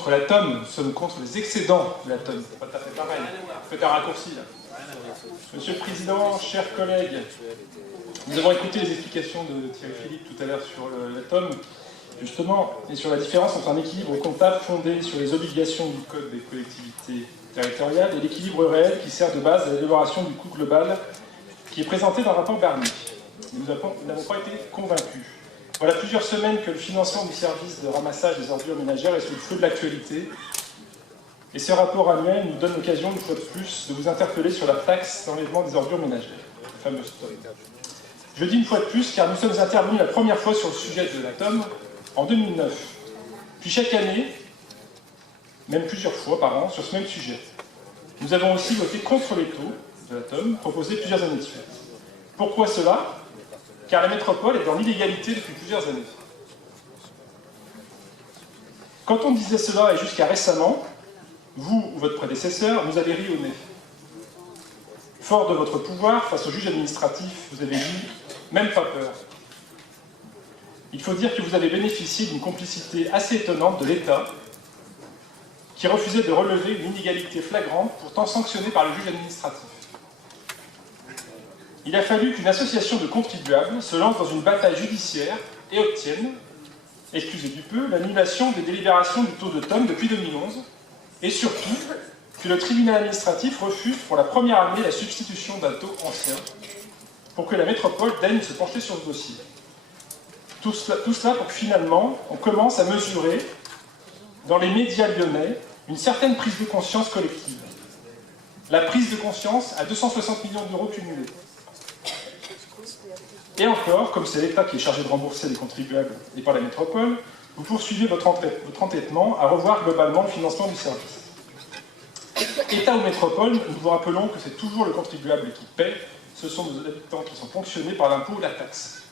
contre l'atome, nous sommes contre les excédents de l'atome. C'est pas tout à fait pareil. Faites un raccourci là. Monsieur le Président, chers collègues, nous avons écouté les explications de Thierry Philippe tout à l'heure sur l'atome, justement, et sur la différence entre un équilibre comptable fondé sur les obligations du Code des collectivités territoriales et l'équilibre réel qui sert de base à l'élaboration du coût global qui est présenté dans le rapport Barnier. Nous n'avons pas été convaincus. Voilà plusieurs semaines que le financement du service de ramassage des ordures ménagères est sous le feu de l'actualité. Et ce rapport annuel nous donne l'occasion, une fois de plus, de vous interpeller sur la taxe d'enlèvement des ordures ménagères, la fameuse TOM. Je dis une fois de plus car nous sommes intervenus la première fois sur le sujet de la TOM en 2009. Puis chaque année, même plusieurs fois par an, sur ce même sujet. Nous avons aussi voté contre les taux de la TOM proposés plusieurs années de suite. Pourquoi cela? Car la métropole est dans l'illégalité depuis plusieurs années. Quand on disait cela, et jusqu'à récemment, vous ou votre prédécesseur nous avez ri au nez. Fort de votre pouvoir, face au juge administratif, vous avez dit « même pas peur ». Il faut dire que vous avez bénéficié d'une complicité assez étonnante de l'État, qui refusait de relever une inégalité flagrante, pourtant sanctionnée par le juge administratif. Il a fallu qu'une association de contribuables se lance dans une bataille judiciaire et obtienne, excusez du peu, l'annulation des délibérations du taux de TOM depuis 2011, et surtout que le tribunal administratif refuse pour la première année la substitution d'un taux ancien pour que la métropole daigne se pencher sur ce dossier. Tout cela pour que finalement on commence à mesurer dans les médias lyonnais une certaine prise de conscience collective. La prise de conscience à 260 millions d'euros cumulés. Et encore, comme c'est l'État qui est chargé de rembourser les contribuables et pas la métropole, vous poursuivez votre entêtement à revoir globalement le financement du service. État ou métropole, nous vous rappelons que c'est toujours le contribuable qui paie, ce sont nos habitants qui sont ponctionnés par l'impôt ou la taxe.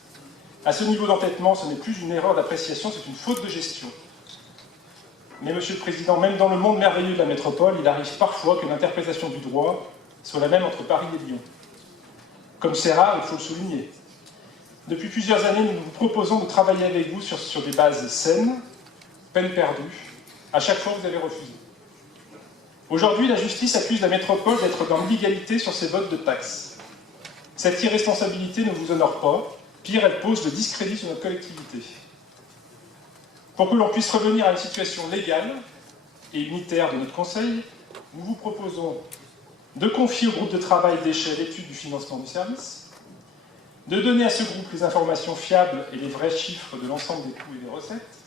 À ce niveau d'entêtement, ce n'est plus une erreur d'appréciation, c'est une faute de gestion. Mais Monsieur le Président, même dans le monde merveilleux de la métropole, il arrive parfois que l'interprétation du droit soit la même entre Paris et Lyon. Comme c'est rare, il faut le souligner. Depuis plusieurs années, nous vous proposons de travailler avec vous sur des bases saines, peine perdue. À chaque fois, vous avez refusé. Aujourd'hui, la justice accuse la métropole d'être dans l'illégalité sur ses votes de taxes. Cette irresponsabilité ne vous honore pas. Pire, elle pose le discrédit sur notre collectivité. Pour que l'on puisse revenir à une situation légale et unitaire de notre Conseil, nous vous proposons de confier au groupe de travail déchets l'étude du financement du service, de donner à ce groupe les informations fiables et les vrais chiffres de l'ensemble des coûts et des recettes,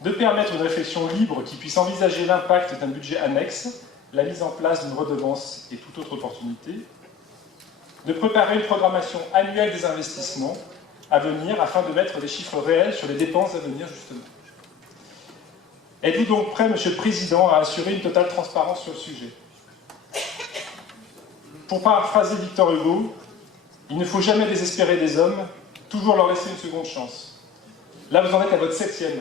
de permettre une réflexion libre qui puisse envisager l'impact d'un budget annexe, la mise en place d'une redevance et toute autre opportunité, de préparer une programmation annuelle des investissements à venir afin de mettre des chiffres réels sur les dépenses à venir, justement. Êtes-vous donc prêt, Monsieur le Président, à assurer une totale transparence sur le sujet? Pour paraphraser Victor Hugo, il ne faut jamais désespérer des hommes, toujours leur laisser une seconde chance. Là, vous en êtes à votre 7e.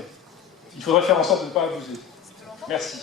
Il faudrait faire en sorte de ne pas abuser. Merci.